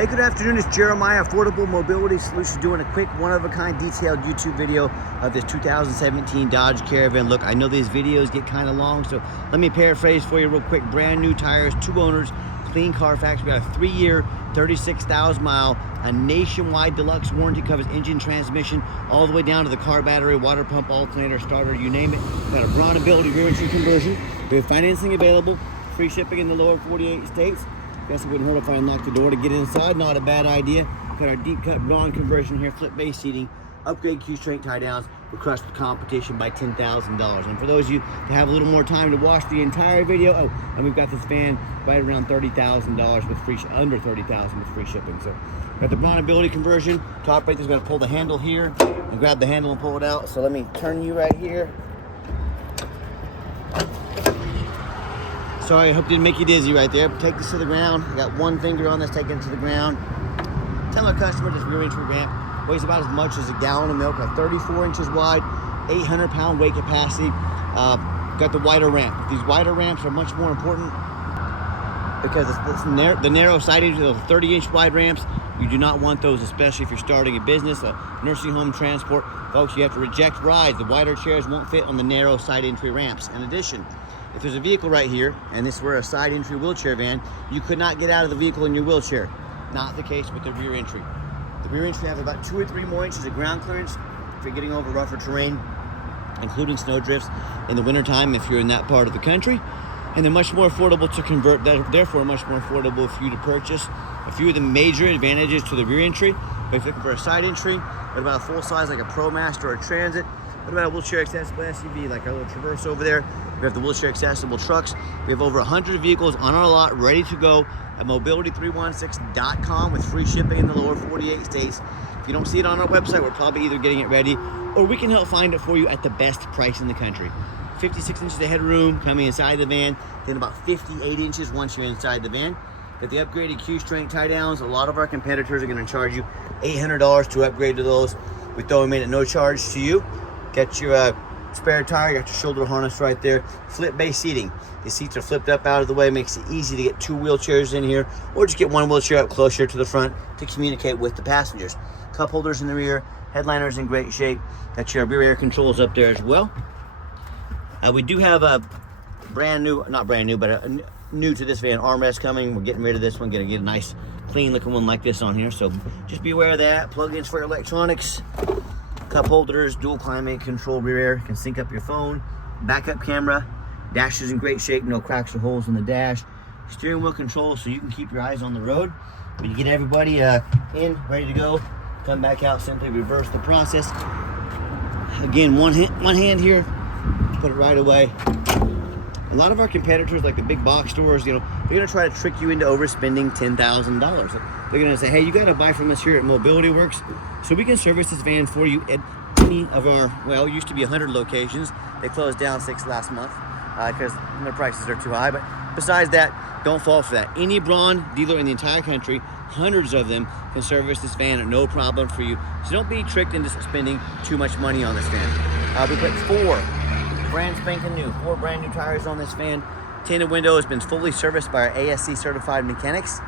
Hey, good afternoon. It's Jeremiah, Affordable Mobility Solutions, doing a quick one-of-a-kind detailed YouTube video of this 2017 Dodge Caravan. Look, I know these videos get kind of long, so let me paraphrase for you real quick. Brand new tires, 2 owners, clean Carfax. We got a 3-year, 36,000 mile, a nationwide deluxe warranty, covers engine, transmission, all the way down to the car battery, water pump, alternator, starter, you name it. Got a Braun ability rear entry conversion. We have financing available, free shipping in the lower 48 states. Guess it wouldn't hurt if I unlocked the door to get inside. Not a bad idea. Got our deep cut Braun conversion here, flip base seating, upgrade Q strength tie downs. We crushed the competition by $10,000. And for those of you that have a little more time to watch the entire video, and we've got this van right around $30,000 with free, under $30,000 with free shipping. So got the Braun ability conversion. Top right there's going to pull the handle here and grab the handle and pull it out. So let me turn you right here. Sorry, I hope it didn't make you dizzy right there. Take this to the ground. I got one finger on this, taking it to the ground. Tell our customer this rear entry ramp weighs about as much as a gallon of milk, 34 inches wide, 800-pound weight capacity. Got the wider ramp. These wider ramps are much more important because the narrow side entry, those 30-inch wide ramps, you do not want those, especially if you're starting a business, a nursing home transport. Folks, you have to reject rides. The wider chairs won't fit on the narrow side entry ramps. In addition, if there's a vehicle right here, and this were a side entry wheelchair van, you could not get out of the vehicle in your wheelchair. Not the case with the rear entry. The rear entry has about 2 or 3 more inches of ground clearance if you're getting over rougher terrain, including snow drifts in the wintertime if you're in that part of the country. And they're much more affordable to convert, therefore much more affordable for you to purchase. A few of the major advantages to the rear entry: but if you're looking for a side entry, what about a full size like a ProMaster or a Transit? What about a wheelchair accessible SUV like our little Traverse over there? We have the wheelchair accessible trucks. We have over 100 vehicles on our lot ready to go at mobility316.com with free shipping in the lower 48 states. If you don't see it on our website, we're probably either getting it ready or we can help find it for you at the best price in the country. 56 inches of headroom coming inside the van, then about 58 inches once you're inside the van. Got the upgraded Q strength tie downs. A lot of our competitors are going to charge you $800 to upgrade to those. We throw them in at no charge to you. Got your spare tire, got your shoulder harness right there. Flip base seating. The seats are flipped up out of the way, makes it easy to get 2 wheelchairs in here, or just get 1 wheelchair up closer to the front to communicate with the passengers. Cup holders in the rear, headliner's in great shape. Got your rear air controls up there as well. We do have a brand new, not brand new, but a new to this van armrest coming. We're getting rid of this one, gonna get a nice clean looking one like this on here. So just be aware of that. Plug-ins for your electronics. Cup holders, dual climate control rear air, can sync up your phone, backup camera, dash is in great shape, no cracks or holes in the dash, steering wheel control so you can keep your eyes on the road. When you get everybody in, ready to go, come back out, simply reverse the process. Again, one hand here, put it right away. A lot of our competitors, like the big box stores, they're gonna try to trick you into overspending $10,000. They're gonna say, hey, you gotta buy from us here at Mobility Works so we can service this van for you at any of our, well, it used to be 100 locations. They closed down 6 last month because their prices are too high. But besides that, don't fall for that. Any Braun dealer in the entire country, hundreds of them, can service this van at no problem for you. So don't be tricked into spending too much money on this van. We put 4 brand spanking new, 4 brand new tires on this van. Tinted window has been fully serviced by our ASC certified mechanics.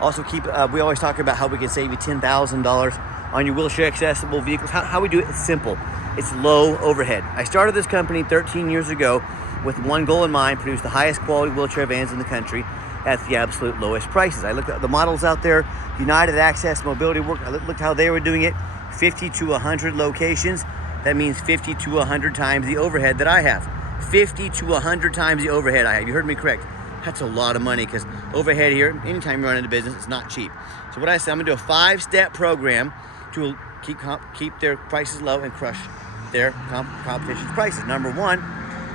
Also we always talk about how we can save you $10,000 on your wheelchair accessible vehicles. How we do it is simple. It's low overhead. I started this company 13 years ago with one goal in mind: produce the highest quality wheelchair vans in the country at the absolute lowest prices. I looked at the models out there, United Access, Mobility Work. I looked how they were doing it, 50 to 100 locations. That means 50 to 100 times the overhead that I have. 50 to 100 times the overhead I have. You heard me correct. That's a lot of money, because overhead here, anytime you run into business, it's not cheap. So what I said, I'm gonna do a 5-step program to keep their prices low and crush their competition's prices. Number 1,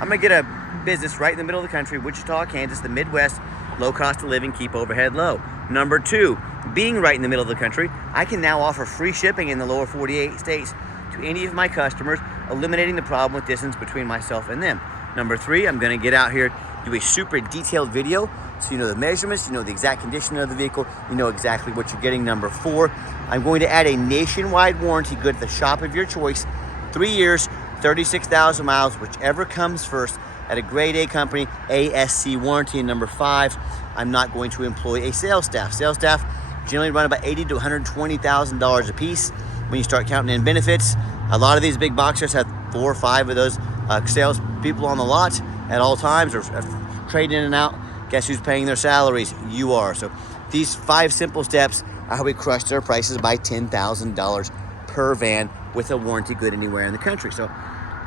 I'm gonna get a business right in the middle of the country, Wichita, Kansas, the Midwest, low cost of living, keep overhead low. Number 2, being right in the middle of the country, I can now offer free shipping in the lower 48 states to any of my customers, eliminating the problem with distance between myself and them. Number 3, I'm gonna get out here, do a super detailed video so you know the measurements, you know the exact condition of the vehicle, you know exactly what you're getting. Number 4, I'm going to add a nationwide warranty, good at the shop of your choice, 3 years, 36,000 miles, whichever comes first. at a grade A company, ASC warranty. And number 5, I'm not going to employ a sales staff. Sales staff generally run about $80,000 to $120,000 a piece when you start counting in benefits. A lot of these big boxers have 4 or 5 of those sales people on the lot at all times, or trading in and out. Guess who's paying their salaries? You are. So these 5 simple steps are how we crush their prices by $10,000 per van with a warranty good anywhere in the country. So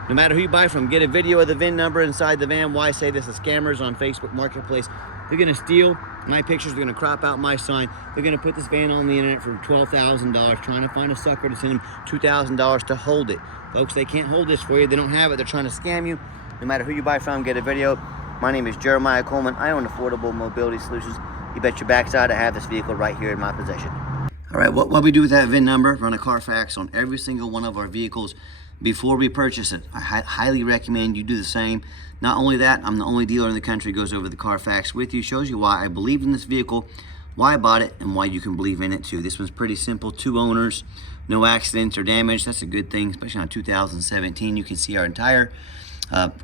no matter who you buy from, get a video of the VIN number inside the van. Why say this? The scammers on Facebook Marketplace, they're gonna steal my pictures, they're gonna crop out my sign, they're gonna put this van on the internet for $12,000, trying to find a sucker to send them $2,000 to hold it. Folks, they can't hold this for you, they don't have it, they're trying to scam you. No matter who you buy from, get a video. My name is Jeremiah Coleman. I own Affordable Mobility Solutions. You bet your backside I have this vehicle right here in my possession. All right, what we do with that VIN number, run a Carfax on every single one of our vehicles before we purchase it. I highly recommend you do the same. Not only that, I'm the only dealer in the country who goes over the Carfax with you, shows you why I believe in this vehicle, why I bought it, and why you can believe in it too. This one's pretty simple, 2 owners, no accidents or damage. That's a good thing, especially on 2017. You can see our entire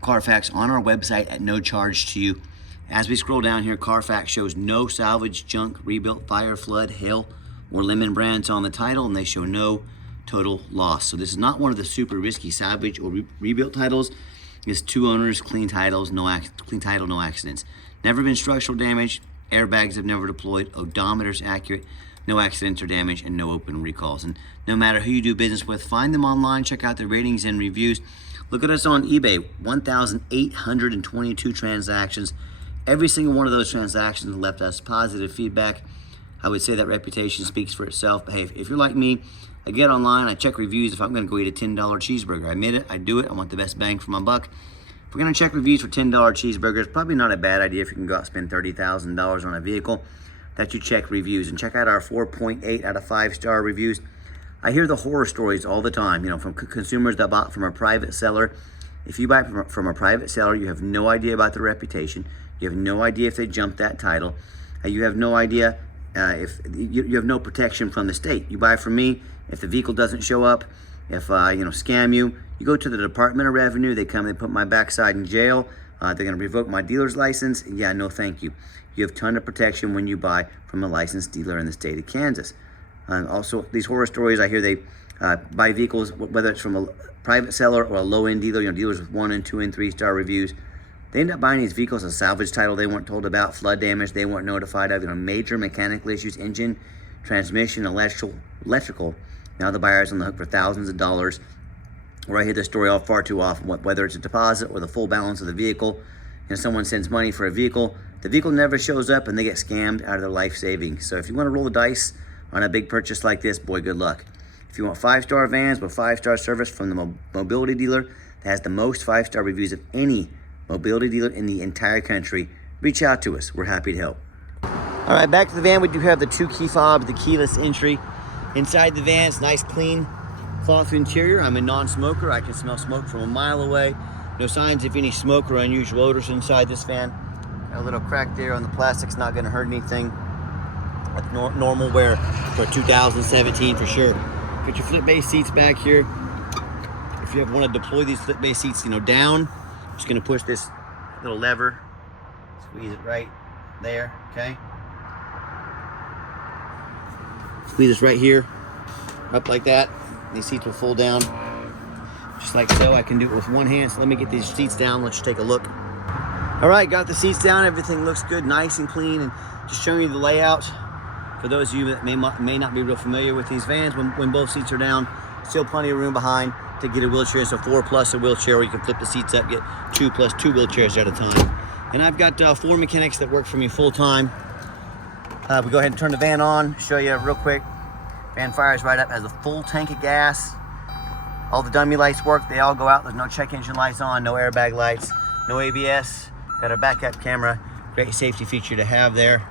Carfax on our website at no charge to you. As we scroll down here, Carfax shows no salvage, junk, rebuilt, fire, flood, hail, or lemon brands on the title, and they show no total loss. So this is not one of the super risky salvage or rebuilt titles. It's 2 owners, clean titles, clean title, no accidents. Never been structural damage, airbags have never deployed, odometer's accurate, no accidents or damage, and no open recalls. And no matter who you do business with, find them online, check out their ratings and reviews. Look at us on eBay, 1,822 transactions. Every single one of those transactions left us positive feedback. I would say that reputation speaks for itself. But hey, if you're like me, I get online, I check reviews. If I'm gonna go eat a $10 cheeseburger, I admit it, I do it. I want the best bang for my buck. If we're gonna check reviews for $10 cheeseburgers, probably not a bad idea if you can go out and spend $30,000 on a vehicle that you check reviews. And check out our 4.8 out of 5-star reviews. I hear the horror stories all the time, from consumers that bought from a private seller. If you buy from a private seller, you have no idea about their reputation. You have no idea if they jumped that title. You have no idea if you have no protection from the state. You buy from me, if the vehicle doesn't show up, if scam you, you go to the Department of Revenue, they come, they put my backside in jail, they're gonna revoke my dealer's license. Yeah, no thank you. You have a ton of protection when you buy from a licensed dealer in the state of Kansas. Also, these horror stories, I hear they buy vehicles, whether it's from a private seller or a low-end dealer, dealers with 1 and 2 and 3-star reviews. They end up buying these vehicles, a salvage title they weren't told about, flood damage they weren't notified of, major mechanical issues, engine, transmission, electrical. Now the buyer's on the hook for thousands of dollars. Where I hear this story all far too often, whether it's a deposit or the full balance of the vehicle. Someone sends money for a vehicle, the vehicle never shows up and they get scammed out of their life savings. So if you want to roll the dice on a big purchase like this, boy, good luck. If you want 5-star vans with 5-star service from the mobility dealer that has the most 5-star reviews of any mobility dealer in the entire country, reach out to us. We're happy to help. All right, back to the van. We do have the 2 key fobs, the keyless entry. Inside the van, it's nice, clean cloth interior. I'm a non-smoker. I can smell smoke from a mile away. No signs of any smoke or unusual odors inside this van. Got a little crack there on the plastic's not going to hurt anything. That's normal wear for 2017 for sure. Got your flip base seats back here. If you ever want to deploy these flip base seats, down, just going to push this little lever, squeeze it right there, okay? Squeeze this right here, up like that. These seats will fold down, just like so. I can do it with one hand, so let me get these seats down. Let's take a look. All right, got the seats down. Everything looks good, nice and clean, and just showing you the layout. For those of you that may not be real familiar with these vans, when both seats are down, still plenty of room behind to get a wheelchair. So 4 plus a wheelchair, or you can flip the seats up, get 2 plus 2 wheelchairs at a time. And I've got 4 mechanics that work for me full time. We go ahead and turn the van on, show you real quick. Van fires right up, has a full tank of gas. All the dummy lights work, they all go out. There's no check engine lights on, no airbag lights, no ABS. Got a backup camera, great safety feature to have there.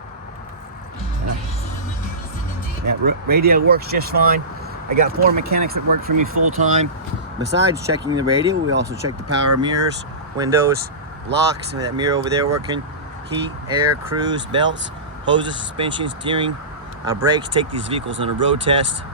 That radio works just fine. I got 4 mechanics that work for me full time. Besides checking the radio, we also check the power mirrors, windows, locks, and that mirror over there working, heat, air, cruise, belts, hoses, suspension, steering, brakes. Take these vehicles on a road test.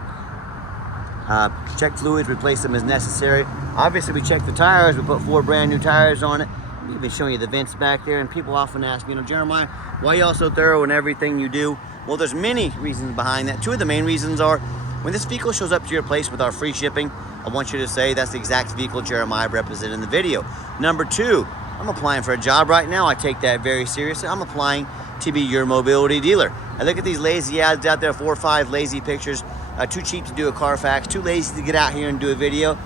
Check fluids, replace them as necessary. Obviously, we check the tires. We put 4 brand new tires on it. even showing you the vents back there. And people often ask me, Jeremiah, why are you all so thorough in everything you do? Well, there's many reasons behind that. Two of the main reasons are, when this vehicle shows up to your place with our free shipping, I want you to say that's the exact vehicle Jeremiah represented in the video. Number two, I'm applying for a job right now. I take that very seriously. I'm applying to be your mobility dealer. I look at these lazy ads out there, 4 or 5 lazy pictures, too cheap to do a Carfax, too lazy to get out here and do a video.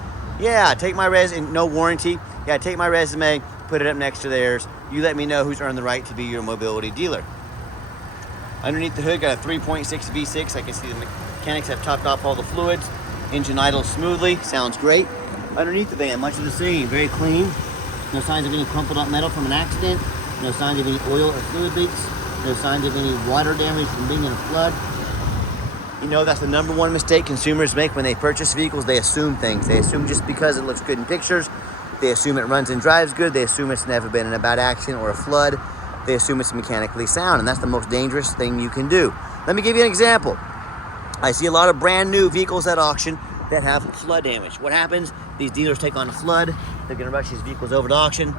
Yeah, take my resume, no warranty. Yeah, take my resume, put it up next to theirs. You let me know who's earned the right to be your mobility dealer. Underneath the hood, got a 3.6 V6. I can see the mechanics have topped off all the fluids. Engine idles smoothly, sounds great. Underneath the van, much of the same, very clean. No signs of any crumpled up metal from an accident. No signs of any oil or fluid leaks. No signs of any water damage from being in a flood. You know, that's the number one mistake consumers make when they purchase vehicles. They assume things. They assume just because it looks good in pictures, they assume it runs and drives good, they assume it's never been in a bad accident or a flood, they assume it's mechanically sound, and that's the most dangerous thing you can do. Let me give you an example. I see a lot of brand new vehicles at auction that have flood damage. What happens? These dealers take on a flood, they're gonna rush these vehicles over to auction,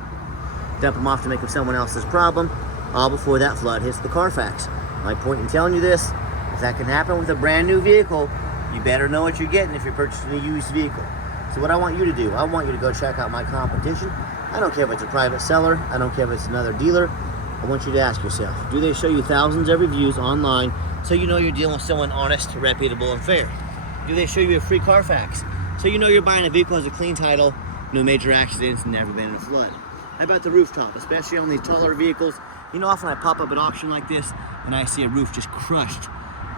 dump them off to make them someone else's problem, all before that flood hits the Carfax. My point in telling you this, if that can happen with a brand new vehicle, you better know what you're getting if you're purchasing a used vehicle. So what I want you to do, I want you to go check out my competition. I don't care if it's a private seller, I don't care if it's another dealer. I want you to ask yourself, do they show you thousands of reviews online so you know you're dealing with someone honest, reputable, and fair? Do they show you a free Carfax so you know you're buying a vehicle that has a clean title, no major accidents, never been in a flood? How about the rooftop, especially on these taller vehicles? You know, often I pop up at auction like this and I see a roof just crushed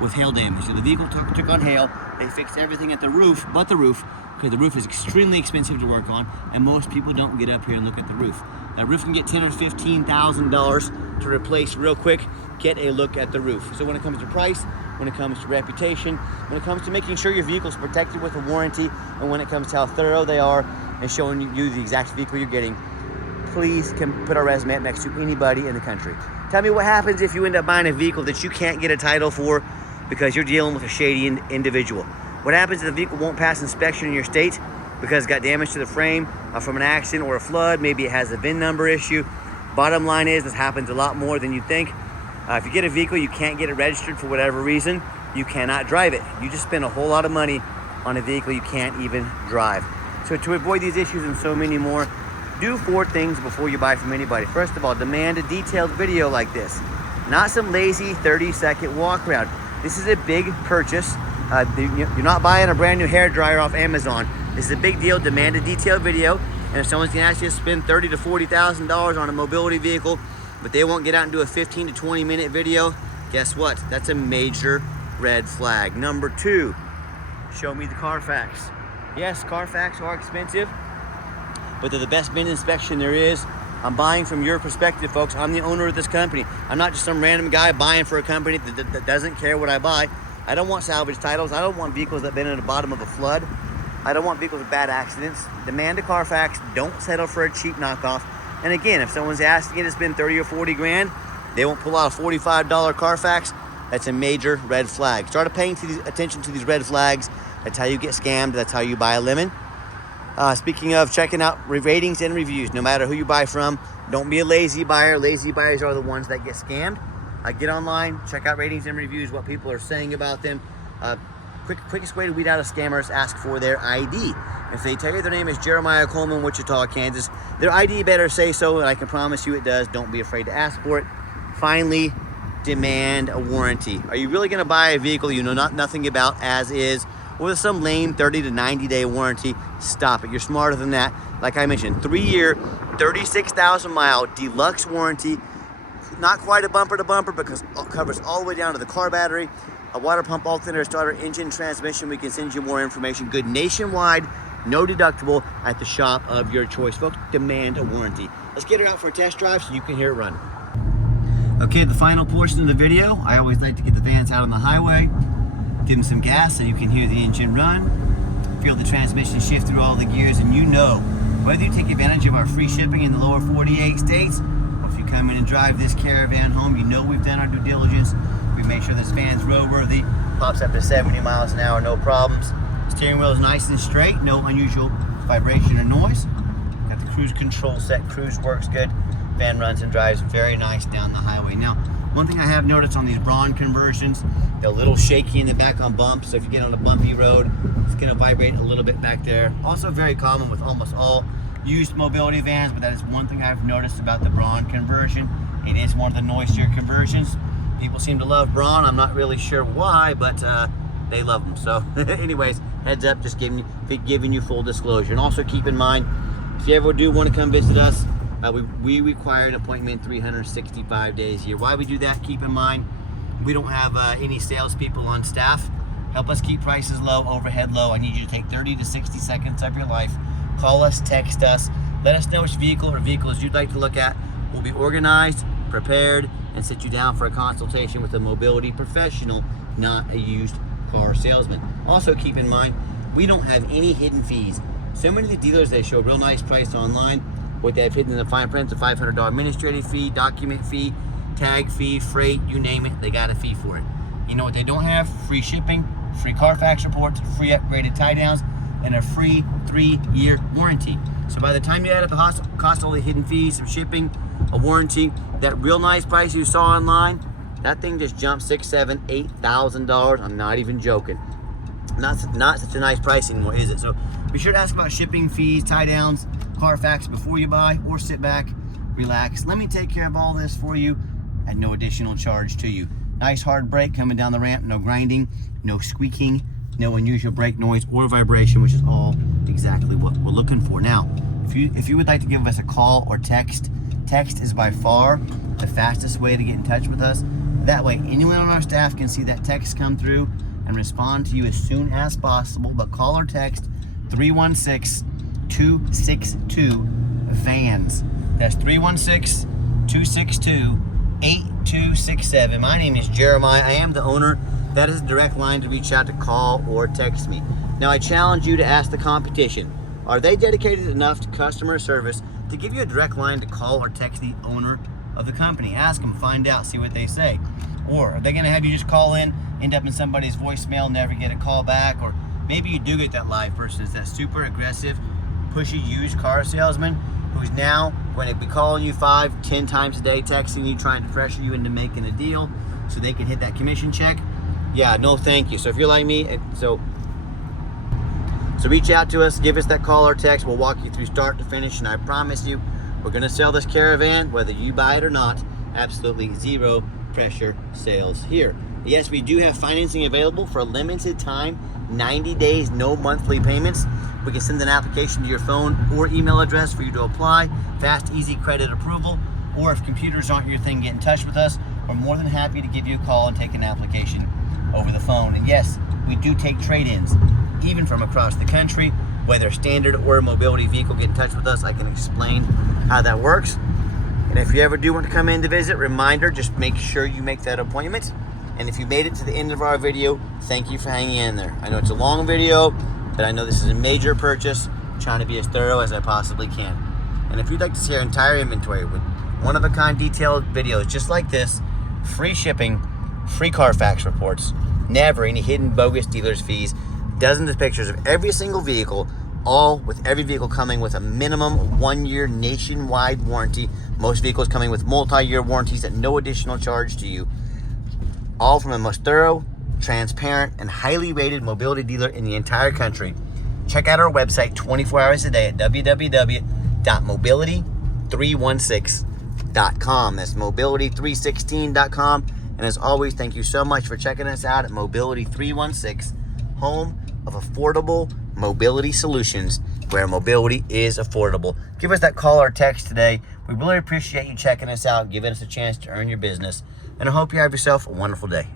with hail damage. So the vehicle took on hail, they fixed everything at the roof but the roof, because the roof is extremely expensive to work on, and most people don't get up here and look at the roof. That roof can get $10,000 or $15,000 to replace real quick. Get a look at the roof. So when it comes to price, when it comes to reputation, when it comes to making sure your vehicle's protected with a warranty, and when it comes to how thorough they are and showing you the exact vehicle you're getting, please can put our resume up next to anybody in the country. Tell me what happens if you end up buying a vehicle that you can't get a title for because you're dealing with a shady individual. What happens if the vehicle won't pass inspection in your state because it got damage to the frame from an accident or a flood? Maybe it has a VIN number issue. Bottom line is, this happens a lot more than you think. If you get a vehicle, you can't get it registered for whatever reason, you cannot drive it. You just spend a whole lot of money on a vehicle you can't even drive. So to avoid these issues and so many more, do 4 things before you buy from anybody. First of all, demand a detailed video like this. Not some lazy 30-second walk around. This is a big purchase. You're not buying a brand new hair dryer off Amazon. This is a big deal. Demand a detailed video. And if someone's gonna ask you to spend $30,000 to $40,000 on a mobility vehicle, but they won't get out and do a 15 to 20 minute video, guess what? That's a major red flag. Number 2, show me the Carfax. Yes, Carfax are expensive, but they're the best VIN inspection there is. I'm buying from your perspective, folks. I'm the owner of this company. I'm not just some random guy buying for a company that doesn't care what I buy. I don't want salvage titles. I don't want vehicles that have been at the bottom of a flood. I don't want vehicles with bad accidents. Demand a Carfax. Don't settle for a cheap knockoff. And again, if someone's asking you to spend 30 or 40 grand, they won't pull out a $45 Carfax. That's a major red flag. Start paying attention to these red flags. That's how you get scammed. That's how you buy a lemon. Speaking of checking out ratings and reviews, no matter who you buy from, don't be a lazy buyer. Lazy buyers are the ones that get scammed. Get online, check out ratings and reviews, what people are saying about them. Quickest way to weed out a scammer is ask for their ID. If they tell you their name is Jeremiah Coleman, Wichita, Kansas, their ID better say so, and I can promise you it does. Don't be afraid to ask for it. Finally, demand a warranty. Are you really gonna buy a vehicle you know nothing about as is, with some lame 30 to 90 day warranty? Stop it, you're smarter than that. Like I mentioned, 3-year, 36,000 mile deluxe warranty. Not quite a bumper to bumper because it covers all the way down to the car battery, a water pump, alternator, starter, engine, transmission. We can send you more information. Good nationwide, no deductible at the shop of your choice. Folks, demand a warranty. Let's get her out for a test drive so you can hear it run. Okay, the final portion of the video, I always like to get the vans out on the highway, give them some gas so you can hear the engine run, feel the transmission shift through all the gears, and you know, whether you take advantage of our free shipping in the lower 48 states, come in and drive this caravan home, you know we've done our due diligence. We make sure this van's roadworthy, pops up to 70 miles an hour, no problems. Steering wheel is nice and straight, no unusual vibration or noise. Got Got the cruise control set. Cruise works good. Van runs and drives very nice down the highway. Now, one thing I have noticed on these Braun conversions, they're a little shaky in the back on bumps. So if you get on a bumpy road, it's going to vibrate a little bit back there. Also very common with almost all used mobility vans, but that is one thing I've noticed about the Braun conversion. It is one of the noisier conversions. People seem to love Braun. I'm not really sure why, but they love them. So anyways, heads up, just giving you full disclosure. And also keep in mind, if you ever do want to come visit us, we require an appointment 365 days a year. Why we do that, keep in mind, we don't have any salespeople on staff. Help us keep prices low, overhead low. I need you to take 30 to 60 seconds of your life. Call us, text us, let us know which vehicle or vehicles you'd like to look at. We'll be organized, prepared, and sit you down for a consultation with a mobility professional, not a used car salesman. Also keep in mind, we don't have any hidden fees. So many of the dealers, they show a real nice price online. What they have hidden in the fine print is a $500 administrative fee, document fee, tag fee, freight, you name it, they got a fee for it. You know what they don't have? Free shipping, free Carfax reports, free upgraded tie downs, and a free 3-year warranty. So by the time you add up the cost of all the hidden fees, some shipping, a warranty, that real nice price you saw online, that thing just jumped $6,000, $7,000, $8,000. I'm not even joking. Not such a nice price anymore, is it? So be sure to ask about shipping, fees, tie downs, Carfax before you buy, or sit back, relax. Let me take care of all this for you at no additional charge to you. Nice hard brake coming down the ramp, no grinding, no squeaking, no unusual brake noise or vibration, which is all exactly what we're looking for. Now, if you would like to give us a call or text is by far the fastest way to get in touch with us. That way, anyone on our staff can see that text come through and respond to you as soon as possible. But call or text 316-262-VANS. That's 316-262-8267. My name is Jeremiah. I am the owner. That is a direct line to reach out to call or text me. Now, I challenge you to ask the competition, are they dedicated enough to customer service to give you a direct line to call or text the owner of the company? Ask them, find out, see what they say. Or are they going to have you just call in, end up in somebody's voicemail, never get a call back? Or maybe you do get that live person, is that super aggressive, pushy used car salesman who's now going to be calling you 5-10 times a day, texting you, trying to pressure you into making a deal so they can hit that commission check. Yeah, no thank you. So if you're like me, so reach out to us, give us that call or text. We'll walk you through start to finish, and I promise you, we're going to sell this Caravan, whether you buy it or not. Absolutely zero pressure sales here. Yes, we do have financing available for a limited time, 90 days, no monthly payments. We can send an application to your phone or email address for you to apply. Fast, easy credit approval. Or if computers aren't your thing, get in touch with us. We're more than happy to give you a call and take an application over the phone. And yes, we do take trade-ins, even from across the country, whether standard or a mobility vehicle. Get in touch with us. I can explain how that works. And if you ever do want to come in to visit, reminder, just make sure you make that appointment. And if you made it to the end of our video, thank you for hanging in there. I know it's a long video, but I know this is a major purchase. I'm trying to be as thorough as I possibly can. And if you'd like to see our entire inventory with one-of-a-kind detailed videos just like this, free shipping, free Carfax reports, never any hidden bogus dealer's fees, dozens of pictures of every single vehicle, all with every vehicle coming with a minimum 1-year nationwide warranty. Most vehicles coming with multi-year warranties at no additional charge to you. All from the most thorough, transparent, and highly rated mobility dealer in the entire country. Check out our website 24 hours a day at www.mobility316.com. That's mobility316.com. And as always, thank you so much for checking us out at Mobility 316, home of affordable mobility solutions, where mobility is affordable. Give us that call or text today. We really appreciate you checking us out, giving us a chance to earn your business. And I hope you have yourself a wonderful day.